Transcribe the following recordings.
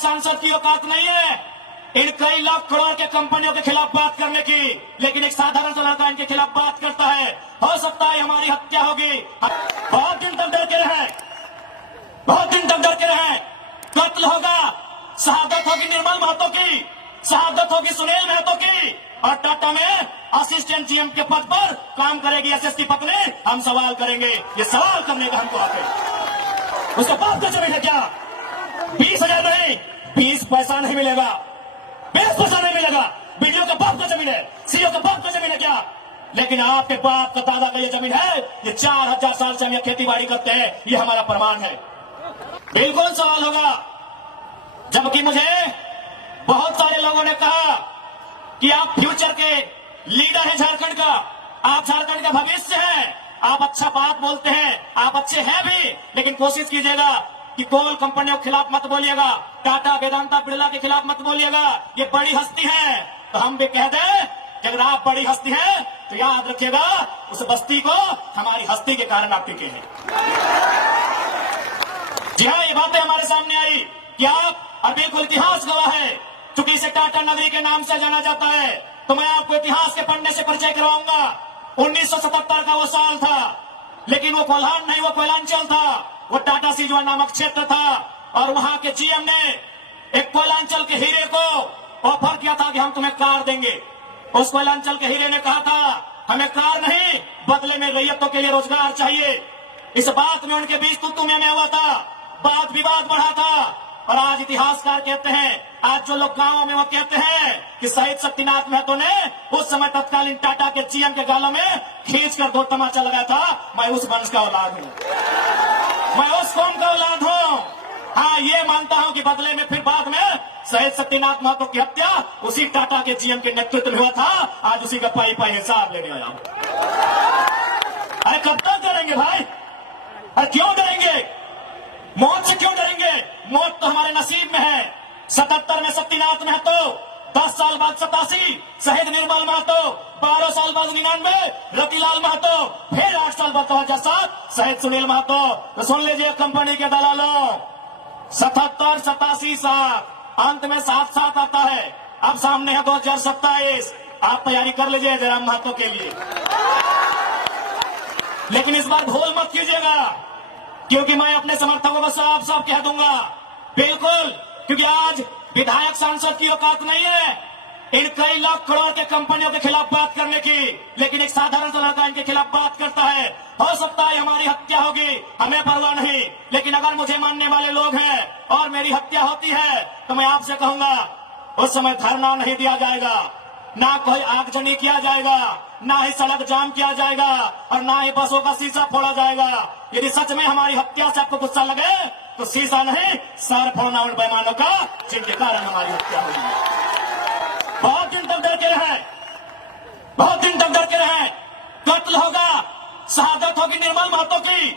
सांसद की औकात नहीं है इन कई लाख करोड़ के कंपनियों के खिलाफ बात करने की, लेकिन एक साधारण सा लड़का इनके खिलाफ बात करता है। हो सकता है हमारी हत्या होगी। बहुत दिन तक डर के रहे, बहुत दिन तक डर के रहे। कत्ल होगा, शहादत होगी निर्मल महतो की, शहादत होगी सुनील महतो की, और टाटा में असिस्टेंट जीएम के पद पर काम करेगी एसएस की पत्नी। हम सवाल करेंगे, ये सवाल करने का हमको आते। उसका बाप का जमीन है क्या? 20,000 नहीं, 20 पैसा नहीं मिलेगा, 20 पैसा नहीं मिलेगा। बीडीओ का बाप का जमीन है, सीओ का बाप का जमीन है क्या? लेकिन आपके बाप का दादा का ये जमीन है। ये 4000 साल से हम ये खेती बाड़ी करते हैं, ये हमारा प्रमाण है। बिल्कुल सवाल होगा। जबकि मुझे बहुत सारे लोगों ने कहा कि आप फ्यूचर के लीडर हैं झारखंड का, आप झारखंड का भविष्य हैं, आप अच्छा बात बोलते हैं, आप अच्छे हैं भी, लेकिन कोशिश कीजिएगा कि कोल कंपनियों के खिलाफ मत बोलिएगा, टाटा वेदांता बिरला के खिलाफ मत बोलिएगा, ये बड़ी हस्ती है। तो हम भी कह दें कि अगर आप बड़ी हस्ती हैं तो याद रखिएगा उस बस्ती को हमारी हस्ती के कारण आप टिके हैं। जी हाँ, ये बातें हमारे सामने आई कि आप, और बिल्कुल इतिहास गवाह है, चूंकि इसे टाटा नगरी के नाम से जाना जाता है, तो मैं आपको इतिहास के पन्ने से परिचय करवाऊंगा। 1977 का वो साल था, लेकिन वो कोल्हान नहीं, वो कोयलांचल था। वो टाटा सीजवा नामक क्षेत्र था, और वहां के जीएम ने एक कोयलांचल के हीरे को ऑफर किया था कि हम तुम्हें कार देंगे। उस कोयलांचल के हीरे ने कहा था हमें कार नहीं, बदले में रैयतों के लिए रोजगार चाहिए। इस बात में उनके बीच तू में हुआ था, बात विवाद बढ़ा था, और आज इतिहासकार कहते हैं, आज जो लोग गांवों में वो कहते हैं कि शहीद शक्तिनाथ महतो ने उस समय तत्कालीन टाटा के जीएम के गालों में खींचकर 2 तमाचा लगाया था। मैं उस वंश का औलाद हूं, मैं उस कौम का औलाद हूं। हाँ, ये मानता हूं कि बदले में फिर बाद में शहीद शक्तिनाथ महतो की हत्या उसी टाटा के जीएम के नेतृत्व में हुआ था। आज उसी का पाई पाई हिसाब लेने आया हूं। अरे कब तक डरेंगे भाई? अरे क्यों डरेंगे? मौत से क्यों डरेंगे? मौत तो हमारे नसीब में है। 77 में शक्तिनाथ महतो, 10 साल बाद 87 शहीद निर्मल महतो, 12 साल बाद 99 रतिलाल महतो, फिर 8 साल बाद 2007 शहीद सुनील महतो। तो सुन लीजिए कंपनी के दलालों, 77, 87 साल, अंत में 7-7 आता है। अब सामने है 2027, आप तैयारी कर लीजिए जयराम महतो के लिए। लेकिन इस बार भूल मत कीजिएगा, क्योंकि मैं अपने समर्थकों को साफ साफ कह दूंगा, बिल्कुल, क्योंकि आज विधायक सांसद की औकात नहीं है इन कई लाख करोड़ के कंपनियों के खिलाफ बात करने की, लेकिन एक साधारण सा लड़का इनके खिलाफ बात करता है। हो सकता है हमारी हत्या होगी, हमें परवाह नहीं, लेकिन अगर मुझे मानने वाले लोग हैं और मेरी हत्या होती है तो मैं आपसे कहूंगा उस समय धरना नहीं दिया जाएगा, ना कोई आगजनी किया जाएगा, ना ही सड़क जाम किया जाएगा, और ना ही बसों का शीशा फोड़ा जाएगा। यदि सच में हमारी हत्या से आपको गुस्सा लगे तो शीशा नहीं, सर फोड़ना उन बेईमानों का जिनके कारण हमारी हत्या हुई। बहुत दिन तक डर के रहे, बहुत दिन तक डर के रहे। कत्ल होगा, शहादत होगी निर्मल महतो की,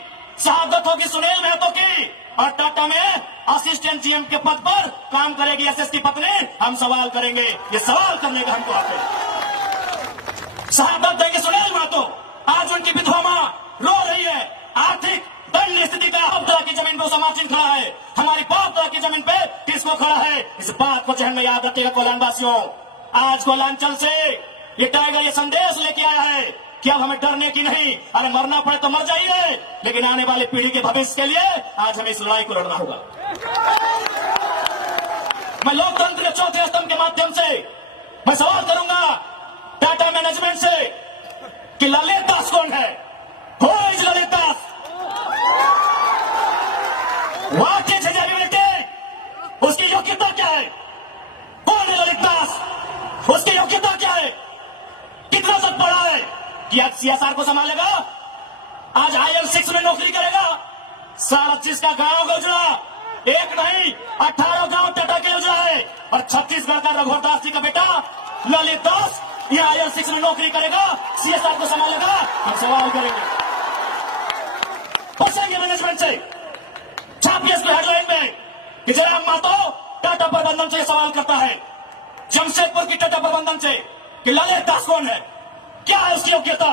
शहादत होगी सुनील महतो की, और टाटा में असिस्टेंट जीएम के पद पर काम करेगी एसएस की पत्नी। हम सवाल करेंगे, ये सवाल करने का हमको आते। शहादत देंगे सुनील महतो, आज उनकी विधवा मां रो रही है। आर्थिक दंड स्थिति पे अब तरह की जमीन पे समाचिन खड़ा है, हमारी बाप तरह की जमीन पे किसको खड़ा है? इस बात को जहन में याद रखिएगा कोलांवासियों। आज कोलांचल से ये टाइगर ये संदेश लेके आया है कि अब हमें डरने की नहीं, अरे मरना पड़े तो मर जाइए, लेकिन आने वाली पीढ़ी के भविष्य के लिए आज हमें इस लड़ाई को लड़ना होगा। मैं लोकतंत्र के चौथे स्तंभ के माध्यम से मैं सवाल करूंगा टाटा मैनेजमेंट से कि ललित दास कौन है? Who is Lalit Das? What is his ability? उसकी योग्यता क्या है? कौन है ललित दास? उसकी योग्यता क्या है? कितना तक पढ़ा है कि आज सीएसआर को संभालेगा? आज IL6 में नौकरी करेगा? 37 का गांव गुजरा, एक नहीं 18 गांव टाटा के गुजरा है, और छत्तीसगढ़ का रघुवर दास जी का बेटा ललित दास ये IL6 में नौकरी करेगा, सीएसआर को संभालेगा? हम सवाल करेंगे, पूछेंगे मैनेजमेंट से, छापिए इसको हेडलाइन में कि जयराम महतो टाटा प्रबंधन से सवाल करता है, जमशेदपुर की टाटा प्रबंधन से कि ललित दास कौन है, क्या है उसकी योग्यता?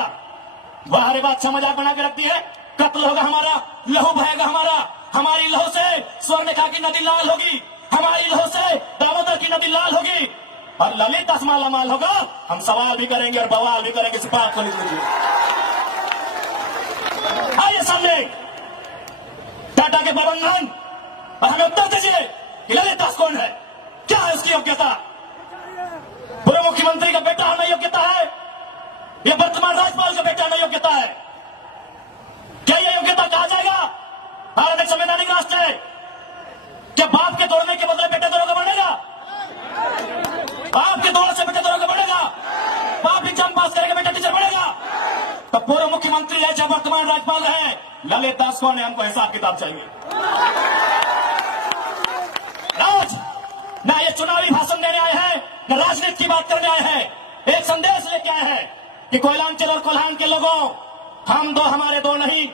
बाहरी बात अच्छा मजाक बना के रखती है। कत्ल होगा हमारा, लहू बहेगा हमारा, हमारी लहू से स्वर्णरेखा की नदी लाल होगी, हमारी लहू और ललित दास मालामाल होगा, हम सवाल भी करेंगे और बवाल भी करेंगे। इस बात को लिख लीजिए। आइए सामने टाटा के प्रबंधन और हमें उत्तर दीजिए कि ललित दास कौन है, क्या है उसकी योग्यता। पूर्व मुख्यमंत्री का बेटा होना योग्यता है या वर्तमान राज्यपाल का बेटा होना योग्यता है? क्या यह योग्यता कहा जाएगा? भारत एक संवैधानिक राष्ट्र है। क्या बाप के तोड़ने के बदले बेटे तोड़ोगे बढ़ेगा? बाप के तोड़ने से बेटे तोड़ोगे बढ़ेगा? बाप एग्जाम पास करेगा, बेटा टीचर बढ़ेगा? तो पूर्व मुख्यमंत्री है चाहे वर्तमान राज्यपाल है, ललित दास कौन है, हमको हिसाब किताब चाहिए। आज ना ये चुनावी भाषण देने आए हैं, न राजनीति की बात करने आए हैं। एक संदेश लेके आए हैं कि कोयलांचल और कोल्हान के लोगों, हम दो हमारे दो नहीं।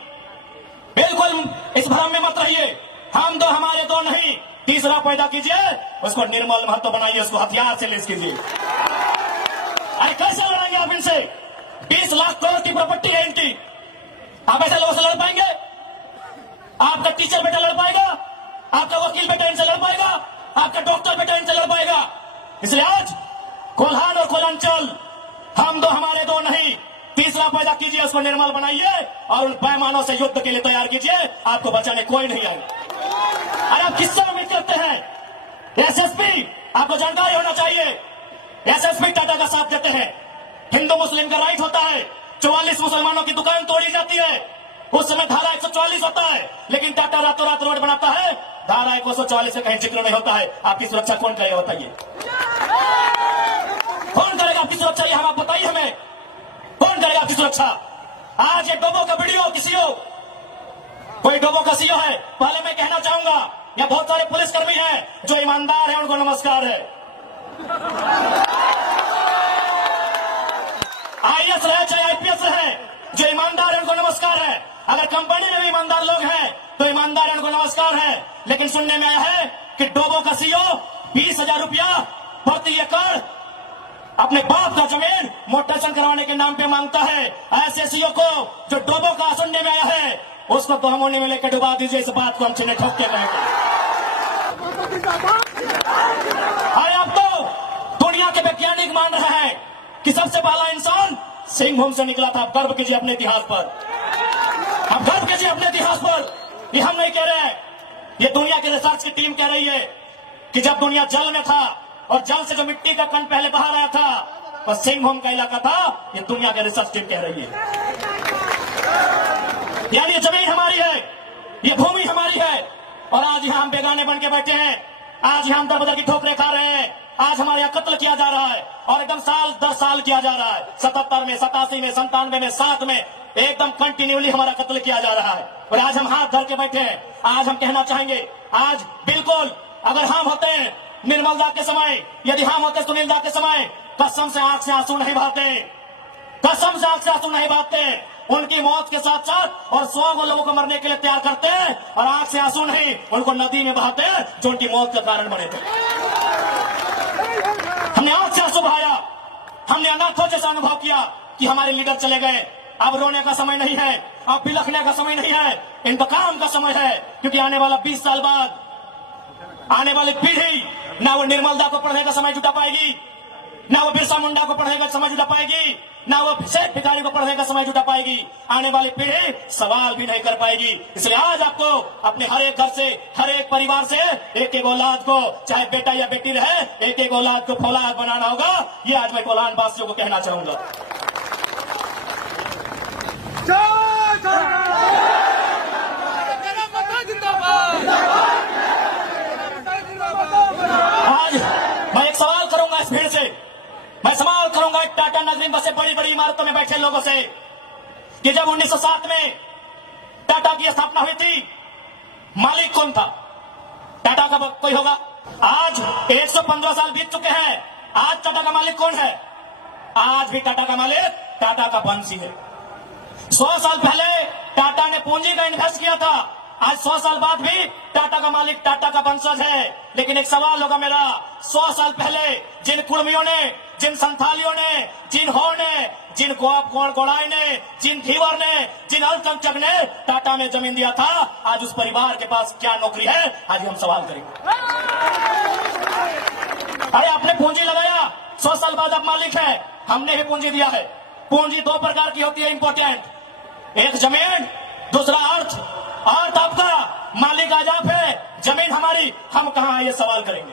बिल्कुल इस भ्रम में मत रहिए। हम दो हमारे दो नहीं, तीसरा पैदा कीजिए, उसको निर्मल महतो बनाइए, उसको हथियार से लेस कीजिए। अरे कैसे लड़ेंगे आप इनसे? 20 लाख करोड़ की प्रॉपर्टी है इनकी। आप ऐसे लोगों से लड़ पाएंगे? आपका टीचर बेटा लड़ पाएगा? आपका वकील बेटा इनसे लड़ पाएगा? आपका डॉक्टर बेटा इनसे लड़ पाएगा? इसलिए आज कोल्हान और कोयलांचल, हम दो हमारे दो नहीं, तीसरा पैदा कीजिए, उसको निर्मल बनाइए और उन पैमानों से युद्ध के लिए तैयार कीजिए। आपको बचाने कोई नहीं आएगा। अरे आप किससे उम्मीद करते हैं? एसएसपी, आपको जानकारी होना चाहिए, एसएसपी टाटा का साथ देते हैं। हिंदू मुस्लिम का राइट होता है, 44 मुसलमानों की दुकान तोड़ी जाती है, उस समय धारा 144 होता है, लेकिन टाटा रातों रात रोड बनाता है, धारा 144 से कहीं जिक्र नहीं होता है। आपकी सुरक्षा कौन करेगा बताइए? कौन करेगा आपकी सुरक्षा? ये हम आप बताइए हमें, कौन करेगा आपकी सुरक्षा? आज ये डोबो का वीडियो किसी हो, कोई डोबो का सीओ है, पहले मैं कहना चाहूंगा या बहुत सारे पुलिसकर्मी हैं जो ईमानदार हैं, उनको नमस्कार है। आईएएस रहे चाहे आईपीएस रहे, जो ईमानदार है उनको नमस्कार है। अगर कंपनी में भी ईमानदार लोग हैं तो ईमानदार है, उनको नमस्कार है। लेकिन सुनने में आया है कि डोबो का सीओ 20,000 रुपया प्रति एकड़ अपने बाप का जमीन मोटेशन करवाने के नाम पे मांगता है। ऐसे सीओ को जो डोबो का सुनने में आया है, उसको तो हम होने में लेकर डुबा दीजिए। इस बात को हम चिन्ह ठोक के कहेंगे। अरे अब तो दुनिया के वैज्ञानिक मान रहे हैं कि सबसे पहला इंसान सिंहभूम से निकला था। आप गर्व कीजिए अपने इतिहास पर, आप गर्व कीजिए अपने इतिहास पर। ये हम नहीं कह रहे हैं, ये दुनिया की रिसर्च की टीम कह रही है कि जब दुनिया जल में था और जल से जो मिट्टी का कण पहले बाहर आया था, और सिंहभूम का इलाका था। ये दुनिया की रिसर्च टीम कह रही है। यानी ये जमीन हमारी है, ये भूमि हमारी है, और आज यहाँ हम बेगाने बन के बैठे हैं। आज यहाँ हम दर बदर की ठोकरें खा रहे हैं। आज हमारे यहाँ कत्ल किया जा रहा है, और एकदम साल 10 साल किया जा रहा है। 77 में, 87 में, 97 में, 7 में एकदम कंटिन्यूली हमारा कत्ल किया जा रहा है। और आज हम हाथ धर के बैठे हैं। आज हम कहना चाहेंगे, आज बिल्कुल अगर हम होते हैं निर्मलदा के समय, यदि हम होते सुनीलदा के समय, कसम से आंख से आंसू नहीं बहाते, कसम से आंख से आंसू नहीं बहाते। उनकी मौत के साथ साथ और 100 लोगों को मरने के लिए तैयार करते हैं, और आंख से आंसू नहीं, उनको नदी में बहाते हैं जो उनकी मौत का कारण बने थे। हमने आंख से आंसू बहाया, हमने अनाथों जैसा अनुभव किया कि हमारे लीडर चले गए। अब रोने का समय नहीं है, अब बिलखने का समय नहीं है, इंतकाम का समय है। क्योंकि आने वाला 20 साल बाद आने वाली पीढ़ी ना वो निर्मलदा को पढ़ने का समय जुटा पाएगी, ना वो बिरसा मुंडा को पढ़ने का समय जुटा पाएगी, ना वो शेख भिखारी को पढ़ने का समय जुटा पाएगी। आने वाली पीढ़ी सवाल भी नहीं कर पाएगी। इसलिए आज आपको अपने हर एक घर से, हर एक परिवार से एक एक औलाद को, चाहे बेटा या बेटी रहे, एक एक औलाद को फौलाद बनाना होगा। ये आज मैं कोल्हान वासियों को कहना चाहूंगा। आज मैं एक सवाल करूंगा इस भीड़ से, मैं सवाल करूंगा टाटा नगरी में बसे बड़ी बड़ी इमारतों में बैठे लोगों से कि जब 1907 में टाटा की स्थापना हुई थी, मालिक कौन था? टाटा का कोई होगा? आज 115 साल बीत चुके हैं, आज टाटा का मालिक कौन है? आज भी टाटा का मालिक टाटा का वंशी है। 100 साल पहले टाटा ने पूंजी का इन्वेस्ट किया था, आज 100 साल बाद भी टाटा का मालिक टाटा का वंशज है। लेकिन एक सवाल होगा मेरा, 100 साल पहले जिन कुर्मियों ने, जिन संथालियों ने, जिन हो ने, जिन गोड़ाई ने, जिन धीवर ने, जिन अल्पसंख्यक ने टाटा में जमीन दिया था, आज उस परिवार के पास क्या नौकरी है? आज हम सवाल करेंगे। अरे आपने पूंजी लगाया, 100 साल बाद आप मालिक है, हमने भी पूंजी दिया है। पूंजी 2 प्रकार की होती है इंपॉर्टेंट, एक जमीन, दूसरा अर्थ। अर्थ आपका, मालिक आज आप है, जमीन हमारी, हम कहां है ये सवाल करेंगे।